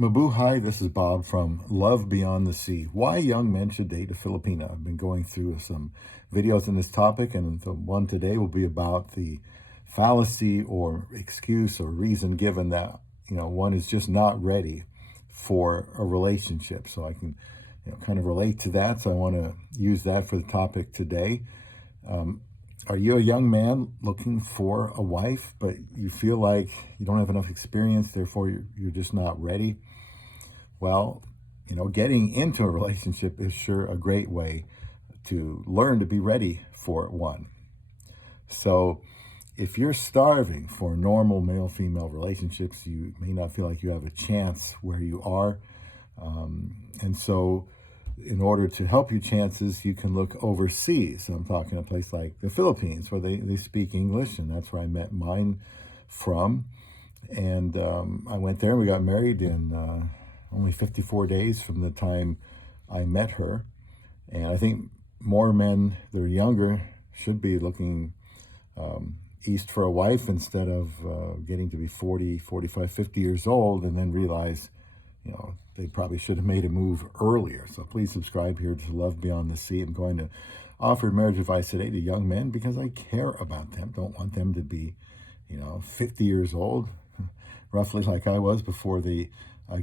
Mabuhay, this is Bob from Love Beyond the Sea. Why young men should date a Filipina. I've been going through some videos on this topic, and the one today will be about the fallacy or excuse or reason given that, one is just not ready for a relationship. So I can, kind of relate to that. So I want to use that for the topic today. Are you a young man looking for a wife, but you feel like you don't have enough experience, therefore you're just not ready? Well, getting into a relationship is sure a great way to learn to be ready for one. So if you're starving for normal male-female relationships, you may not feel like you have a chance where you are. And so in order to help your chances, you can look overseas. I'm talking a place like the Philippines where they speak English, and that's where I met mine from. And I went there and we got married in only 54 days from the time I met her. And I think more men that are younger should be looking east for a wife instead of getting to be 40, 45, 50 years old and then realize, they probably should have made a move earlier. So please subscribe here to Love Beyond the Sea. I'm going to offer marriage advice today to young men because I care about them. Don't want them to be, 50 years old, roughly like I was before they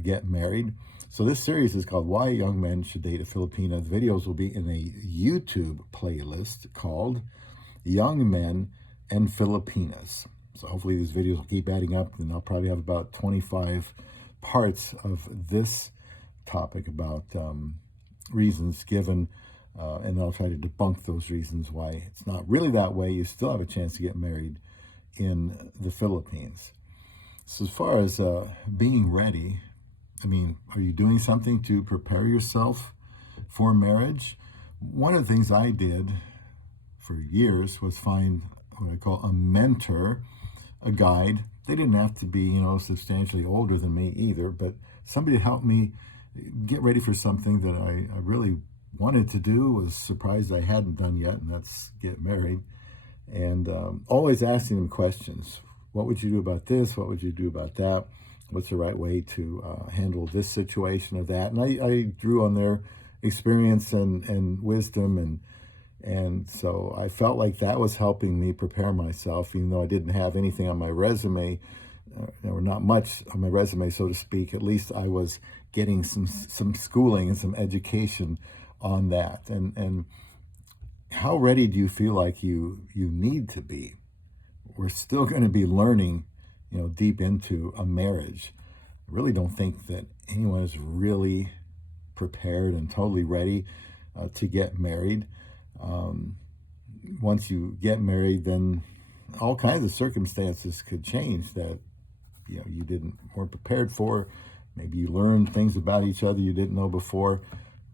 get married. So this series is called Why Young Men Should Date a Filipina. The videos will be in a YouTube playlist called Young Men and Filipinas. So hopefully these videos will keep adding up, and I'll probably have about 25 parts of this topic about reasons given, and I'll try to debunk those reasons why it's not really that way. You still have a chance to get married in the Philippines. So as far as being ready, are you doing something to prepare yourself for marriage? One of the things I did for years was find what I call a mentor, a guide. They didn't have to be, substantially older than me either, but somebody to help me get ready for something that I really wanted to do, was surprised I hadn't done yet, and that's get married. And always asking them questions. What would you do about this? What would you do about that? What's the right way to handle this situation or that? And I drew on their experience and wisdom, and so I felt like that was helping me prepare myself, even though I didn't have anything on my resume, or not much on my resume, so to speak. At least I was getting some schooling and some education on that. And how ready do you feel like you need to be? We're still going to be learning, deep into a marriage. I really don't think that anyone is really prepared and totally ready to get married. Once you get married, then all kinds of circumstances could change that you weren't prepared for. Maybe you learned things about each other you didn't know before.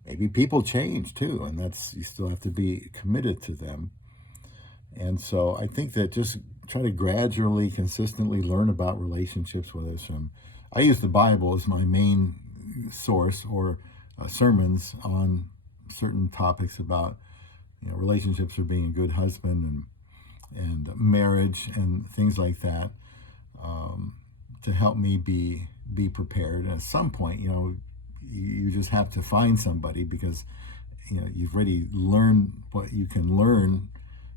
Maybe people change too, and you still have to be committed to them. And so I think that just try to gradually, consistently learn about relationships, whether it's I use the Bible as my main source, or sermons on certain topics about relationships, or being a good husband and marriage and things like that, to help me be prepared. And at some point, you just have to find somebody, because you've already learned what you can learn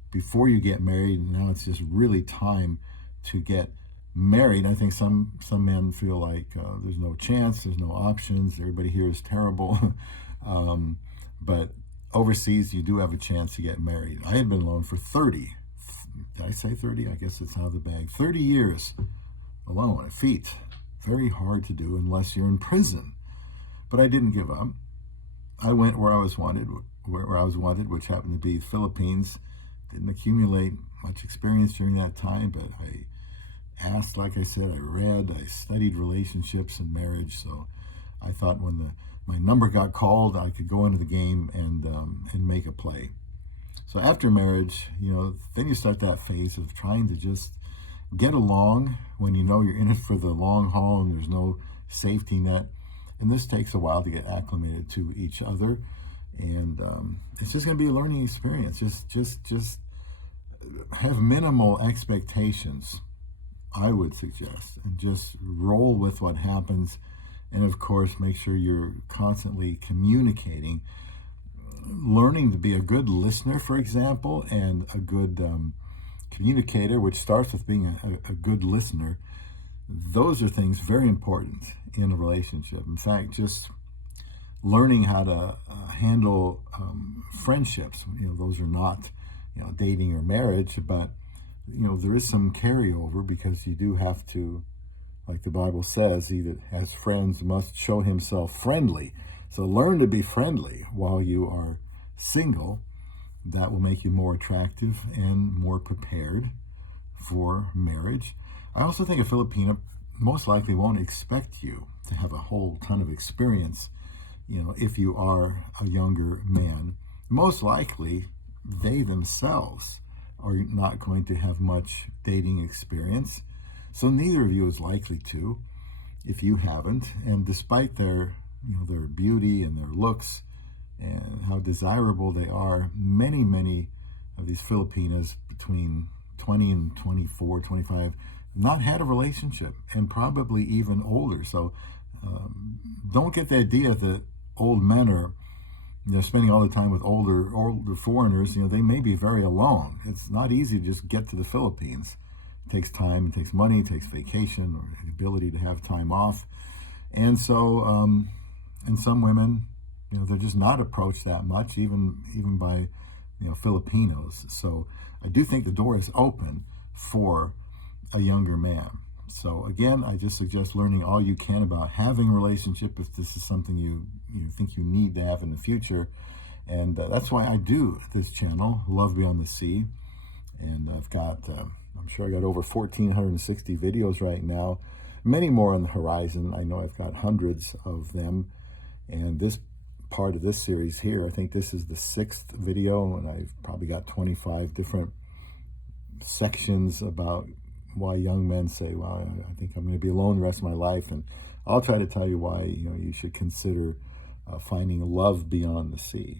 before you get married. And now it's just really time to get married. I think some men feel like there's no chance, there's no options, everybody here is terrible. But overseas, you do have a chance to get married. I had been alone for 30. Did I say 30? I guess it's out of the bag. 30 years alone at feet. Very hard to do unless you're in prison. But I didn't give up. I went where I was wanted, which happened to be the Philippines. Didn't accumulate much experience during that time, but I asked, like I said, I read, I studied relationships and marriage. So I thought when my number got called, I could go into the game and make a play. So after marriage, then you start that phase of trying to just get along when you're in it for the long haul and there's no safety net. And this takes a while to get acclimated to each other. And it's just going to be a learning experience. Just have minimal expectations, I would suggest, and just roll with what happens And of course, make sure you're constantly communicating, learning to be a good listener, for example, and a good communicator, which starts with being a good listener. Those are things very important in a relationship. In fact, just learning how to handle friendships, those are not, dating or marriage, but, there is some carryover, because you do have to, like the Bible says, he that has friends must show himself friendly. So learn to be friendly while you are single. That will make you more attractive and more prepared for marriage. I also think a Filipina most likely won't expect you to have a whole ton of experience, if you are a younger man. Most likely, they themselves are not going to have much dating experience. So neither of you is likely to, if you haven't. And despite their beauty and their looks and how desirable they are, many of these Filipinas between 20 and 24, 25, not had a relationship, and probably even older. So don't get the idea that old men are spending all the time with older foreigners. They may be very alone. It's not easy to just get to the Philippines. It takes time, it takes money, it takes vacation, or the ability to have time off. And so, and some women, they're just not approached that much, even by, Filipinos. So I do think the door is open for a younger man. So again, I just suggest learning all you can about having a relationship if this is something you think you need to have in the future. And that's why I do this channel, Love Beyond the Sea. And I've got, I'm sure I got over 1,460 videos right now, many more on the horizon. I know I've got hundreds of them. And this part of this series here, I think this is the 6th video, and I've probably got 25 different sections about why young men say, well, I think I'm going to be alone the rest of my life. And I'll try to tell you why, you should consider finding love beyond the sea.